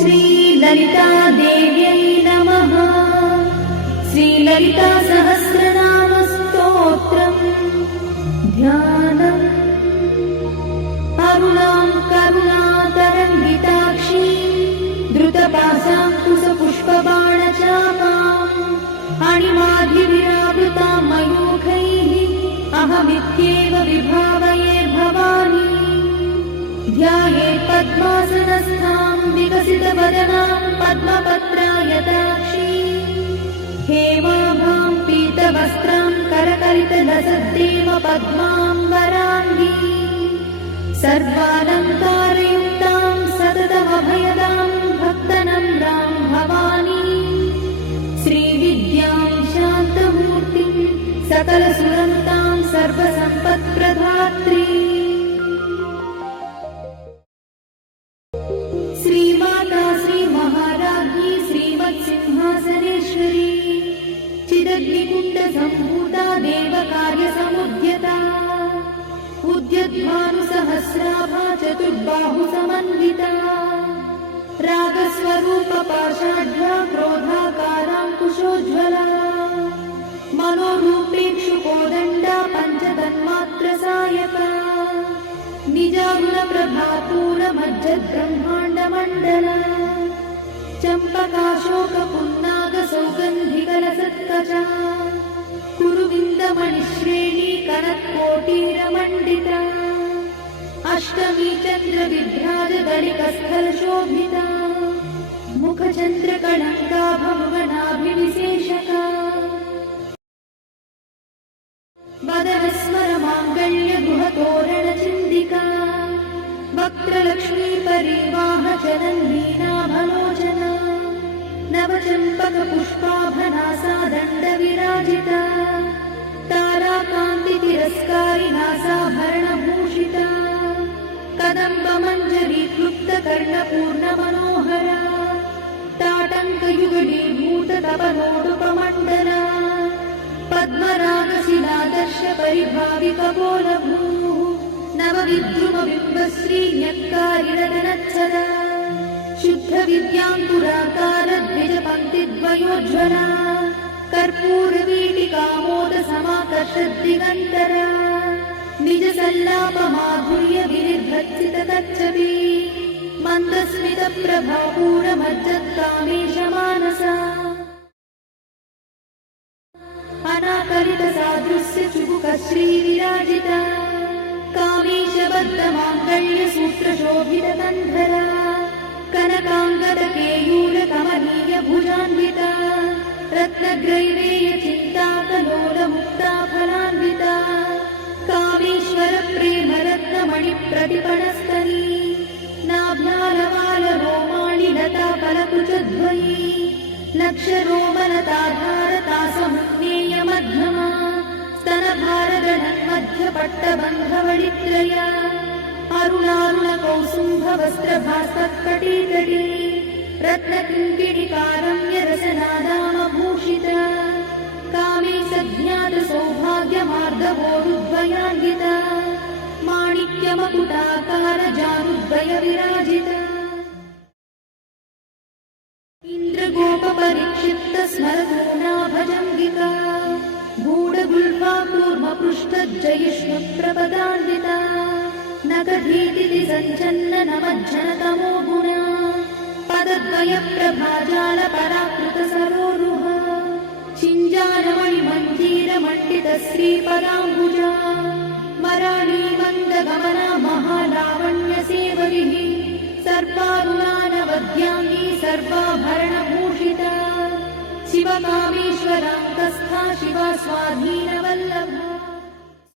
श्रीललितादेव्यै नमः। श्रीललितासहस्रनामस्तोत्रम् ध्यानम्। अरुणां करुणातरङ्गिताक्षी द्रुतपाशाङ्कुशपुष्पबाणचापाम् अणिमाधिविरावृतां मयूखैः अहमित्येव विभावये भवानी। ध्यायेत् पद्मासनस्थां विकसितवदनां पद्मपत्रायताक्षी हेमाभां पीतवस्त्रां करकलितलसद्देव पद्माम्बराङ्गी सर्वालङ्कारयुक्तां सततमभयदां भक्तनम्रां भवानी। श्रीविद्यां शान्तमूर्तिं सकलसुरन्तां सर्वसम्पत्प्रदात्री श्रीमाता श्रीमहाराज्ञी श्रीमत्सिंहासनेश्वरी चिदग्निकुण्डसम्भूता देवकार्यसमुद्यता उद्यद्भानुसहस्राभा चतुर्बाहुसमन्विता रागस्वरूपपाषाढ्या क्रोधाकाराङ्कुशोज्ज्वला मनोरूपेक्षुकोदण्डा पञ्चतन्मात्रसायका निजागुणप्रभापूरमज्जद्ब्रह्माण्डमण्डला चम्पकाशोकपुन्नागसौगन्धिकलसत्कचा कुरुविन्दमणिश्रेणी कनत्कोटीरमण्डिता अष्टमी चन्द्रविभ्राजदलिकस्थलशोभिता मुखचन्द्रकलङ्काभवनाभिविशेषका वदनस्मरमाङ्गल्यगुहतोरणचिन्दिका वक्त्रलक्ष्मीपरिवाहचलन्वीनाभलोचना नवचम्पकपुष्पाभनासा दण्डविराजिता ताराकान्तितिरस्कारिनासाभरणभूषिता कदम्बमञ्जरीक्लुप्तकर्णपूर्णमनोहरा ताटङ्कयुगलीभूततपनोडुपमण्डला पद्मरागशिलादर्शपरिभाविकपोलभूः नवविद्रुमबिम्बश्रीन्यक्कारिरदनच्छदा शुद्धविद्याङ्कुराकारद्विजपङ्क्तिद्वयोज्ज्वला कर्पूरवीटिकामोदसमाकर्षद्दिगन्तरा निजसल्लापमाधुर्यविनिर्भर्सितकच्छपी मन्दस्मितप्रभापूरमज्जत्कामेशमानसा अनाकलितसादृश्यचुबुकश्रीविराजिता कामेशबद्धमाङ्गल्यसूत्रशोभितकन्धरा कनकाङ्गदकेयूरकमनीयभुजान्विता रत्नग्रैवेयचिन्ताकलोलमुक्ता फलान्विता कामेश्वरप्रेमरत्नमणिप्रतिपणस्तनी नाभ्यालवालरोमाणि लताफलकुचध्वयी लक्षरोमलताधारतासमुज्ञेयमध्यमा स्तनभारगणमध्यपट्टबन्धवडित्रया अरुणारुणकौसुम्भवस्त्रभास्तत्कटीतटी रत्नकिङ्किणिकारम्यरसनादामभूषिता कामे सज्ञातसौभाग्यमार्दवोरुद्वयान्विता माणिक्यमकुटाकारजानुद्वयविराजिता इन्द्रगोपपरिक्षिप्तस्मरपूर्णाभजङ्गिका गूढगुल्फा कूर्मपृष्ठज्जयिष्णुप्रपदान्विता नखधीतिथि सञ्चन्ननमज्जनतमो गुणा पदद्वयप्रभाजालपराकृतसरोरुहा चिञ्जालमणिमञ्जीरमण्डितश्रीपदाम्बुजा मराळीमन्दगमना महालावण्यसेवरिः सर्वारुणानवद्याङ्गी सर्वाभरणभूषिता शिवकामेश्वराङ्कस्था शिवा स्वाधीनवल्लभा